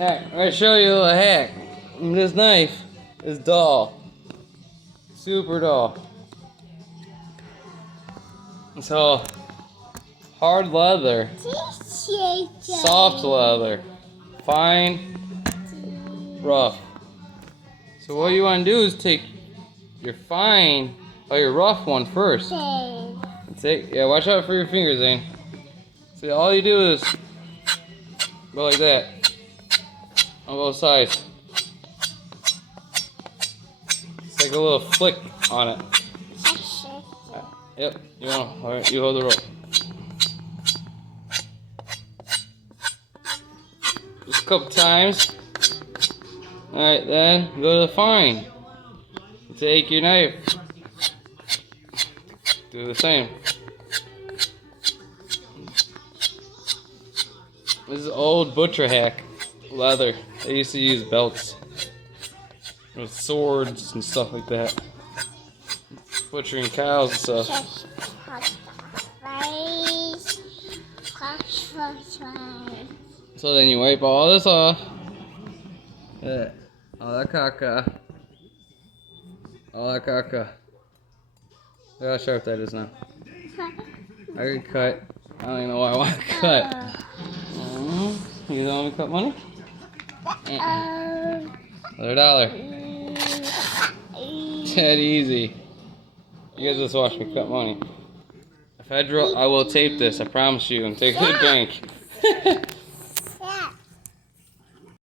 Alright, I'm gonna show you a hack. This knife is dull. Super dull. So, hard leather, soft leather, fine, rough. So what you want to do is take your fine, or your rough one first. Yeah, watch out for your fingers, Zane. So all you do is go like that on both sides. It's like a little flick on it. Yep, alright, you hold the rope. Just a couple times. Alright, then go to the fine. Take your knife. Do the same. This is old butcher hack. Leather. They used to use belts with swords and stuff like that. Butchering cows and stuff. So then you wipe all this off. Yeah. All that caca. All that caca. Look how sharp that is now. I can cut. I don't even know why I want to cut. You don't want me to cut money? $100. That easy. You guys just watch me cut money. If I will tape this, I promise you, and take it to the bank.